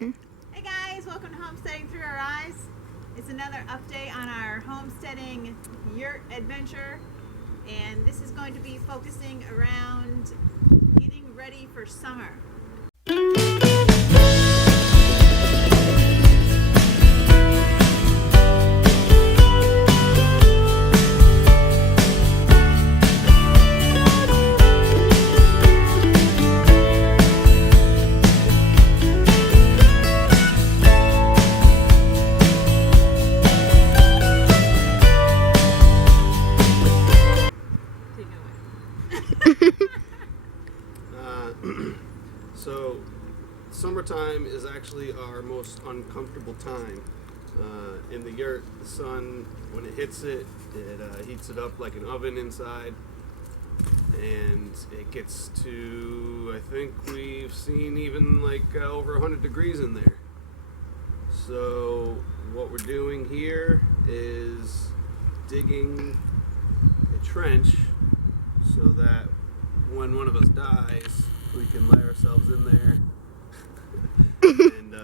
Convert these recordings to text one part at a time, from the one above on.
Hey guys, welcome to Homesteading Through Our Eyes. It's another update on our homesteading yurt adventure, and this is going to be focusing around getting ready for summer. So, summertime is actually our most uncomfortable time. In the yurt, the sun, when it hits it, it heats it up like an oven inside, and it gets to, I think we've seen even like over 100 degrees in there. So, what we're doing here is digging a trench so that when one of us dies, we can lay ourselves in there and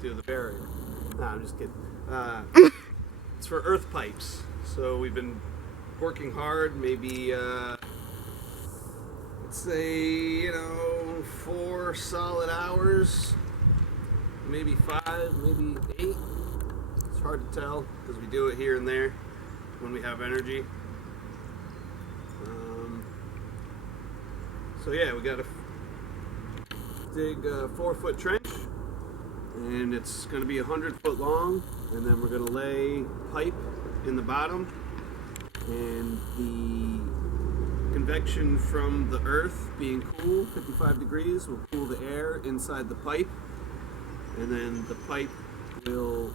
do the burial. No, I'm just kidding. It's for earth pipes. So we've been working hard, maybe, let's say, 4 solid hours, maybe 5, maybe 8. It's hard to tell because we do it here and there when we have energy. So yeah, we got to dig a 4-foot trench, and it's going to be 100-foot long, and then we're going to lay pipe in the bottom, and the convection from the earth being cool, 55 degrees, will cool the air inside the pipe, and then the pipe will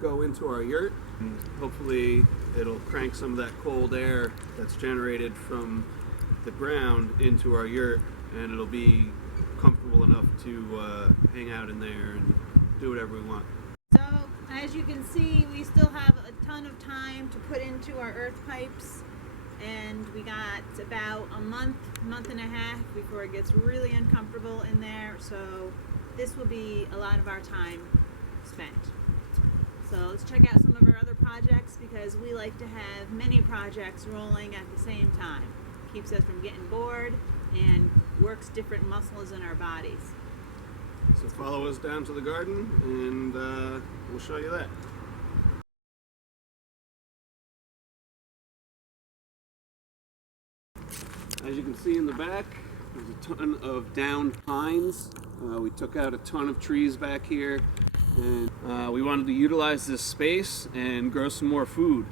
go into our yurt, and hopefully it'll crank some of that cold air that's generated from the ground into our yurt, and it'll be comfortable enough to hang out in there and do whatever we want. So, as you can see, we still have a ton of time to put into our earth pipes, and we got about a month and a half before it gets really uncomfortable in there, so this will be a lot of our time spent. So let's check out some of our other projects, because we like to have many projects rolling at the same time. Keeps us from getting bored and works different muscles in our bodies. So follow us down to the garden, and we'll show you that. As you can see in the back, there's a ton of downed pines. We took out a ton of trees back here, and we wanted to utilize this space and grow some more food.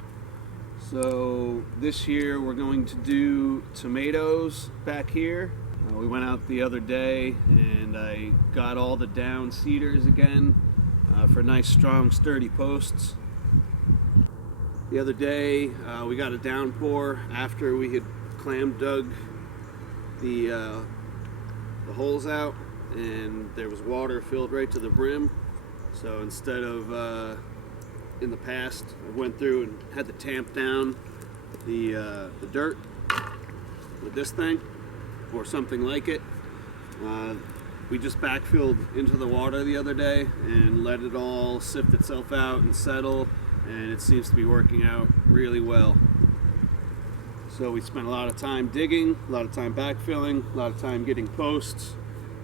So this year we're going to do tomatoes back here. We went out the other day and I got all the down cedars again for nice strong sturdy posts. The other day we got a downpour after we had clam dug the holes out, and there was water filled right to the brim. So instead of in the past, I went through and had to tamp down the dirt with this thing or something like it. We just backfilled into the water the other day and let it all sift itself out and settle, and it seems to be working out really well. So we spent a lot of time digging, a lot of time backfilling, a lot of time getting posts,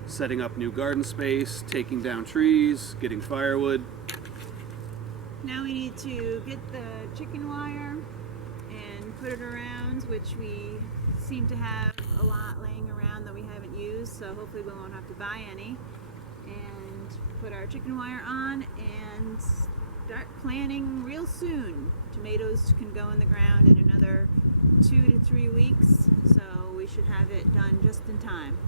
setting up new garden space, taking down trees, getting firewood. Now we need to get the chicken wire and put it around, which we seem to have a lot laying around that we haven't used, so hopefully we won't have to buy any. And put our chicken wire on and start planting real soon. Tomatoes can go in the ground in another 2 to 3 weeks, so we should have it done just in time.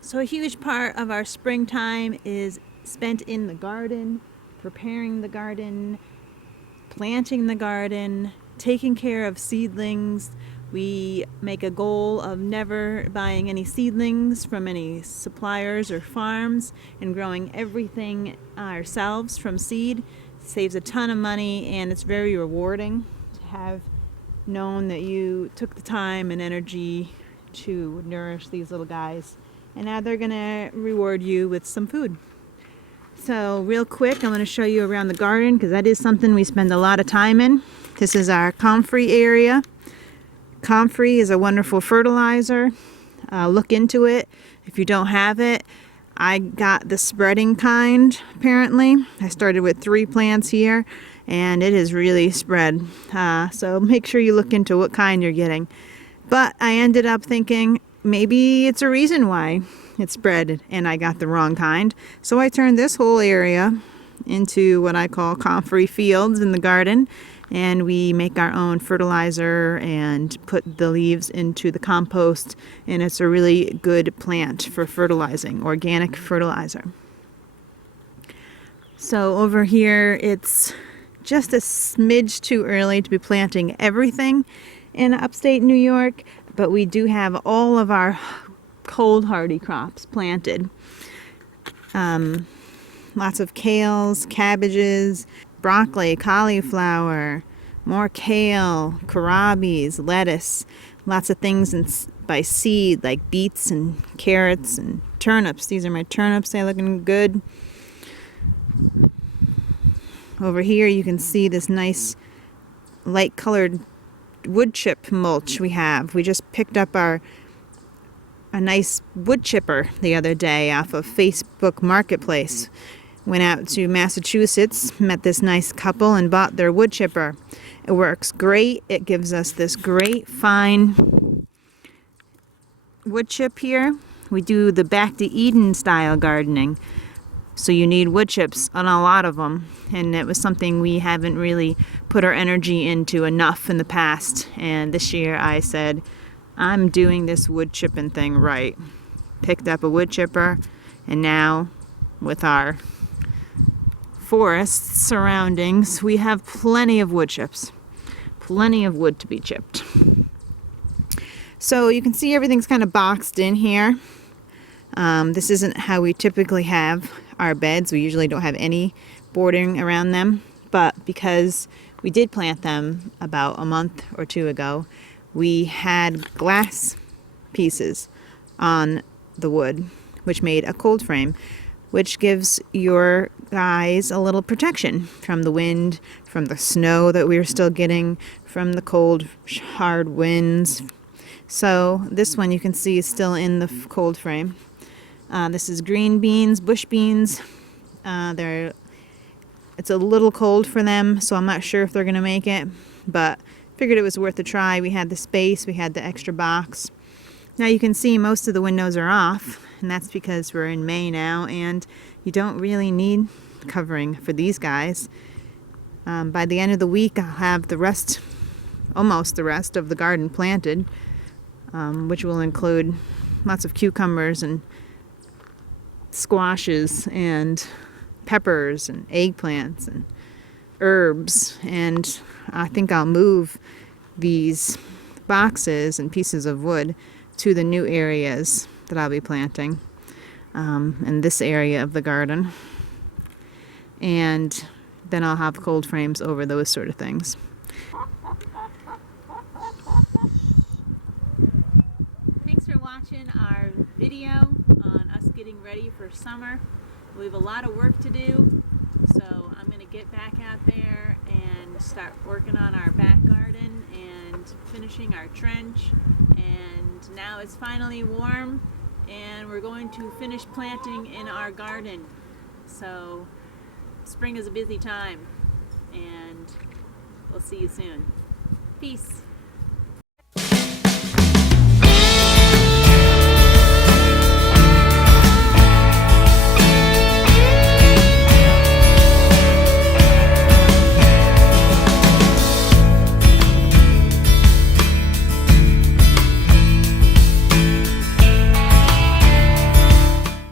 So a huge part of our springtime is spent in the garden, preparing the garden, planting the garden, taking care of seedlings. We make a goal of never buying any seedlings from any suppliers or farms and growing everything ourselves from seed. It saves a ton of money, and it's very rewarding to have known that you took the time and energy to nourish these little guys. And now they're going to reward you with some food. So real quick, I'm going to show you around the garden because that is something we spend a lot of time in. This is our comfrey area. Comfrey is a wonderful fertilizer. Look into it if you don't have it. I got the spreading kind, apparently. I started with 3 plants here, and it has really spread. So make sure you look into what kind you're getting. But I ended up thinking maybe it's a reason why it spread and I got the wrong kind. So I turned this whole area into what I call comfrey fields in the garden, and we make our own fertilizer and put the leaves into the compost, and it's a really good plant for fertilizing, organic fertilizer. So over here it's just a smidge too early to be planting everything in upstate New York, but we do have all of our cold hardy crops planted. Lots of kales, cabbages, broccoli, cauliflower, more kale, kohlrabies, lettuce, lots of things by seed like beets and carrots and turnips. These are my turnips, they're looking good. Over here you can see this nice light colored wood chip mulch we have. We just picked up a nice wood chipper the other day off of Facebook Marketplace. Went out to Massachusetts, met this nice couple and bought their wood chipper. It works great. It gives us this great fine wood chip here. We do the back to Eden style gardening. So you need wood chips on a lot of them, and it was something we haven't really put our energy into enough in the past. And this year I said, I'm doing this wood chipping thing right. Picked up a wood chipper, and now with our forests surroundings, we have plenty of wood chips. Plenty of wood to be chipped. So you can see everything's kind of boxed in here. This isn't how we typically have our beds. We usually don't have any bordering around them, but because we did plant them about a month or 2 ago, we had glass pieces on the wood, which made a cold frame, which gives your guys a little protection from the wind, from the snow that we were still getting, from the cold, hard winds. So this one you can see is still in the cold frame. This is green beans, bush beans. It's a little cold for them, so I'm not sure if they're going to make it, but figured it was worth a try. We had the space, we had the extra box. Now you can see most of the windows are off, and that's because we're in May now, and you don't really need covering for these guys. By the end of the week, I'll have almost the rest of the garden planted, which will include lots of cucumbers and squashes and peppers and eggplants and herbs. And I think I'll move these boxes and pieces of wood to the new areas that I'll be planting in this area of the garden. And then I'll have cold frames over those sort of things. Thanks for watching our video on us getting ready for summer. We have a lot of work to do, so I'm going to get back out there and start working on our back garden and finishing our trench. And now it's finally warm, and we're going to finish planting in our garden. So spring is a busy time, and we'll see you soon. Peace.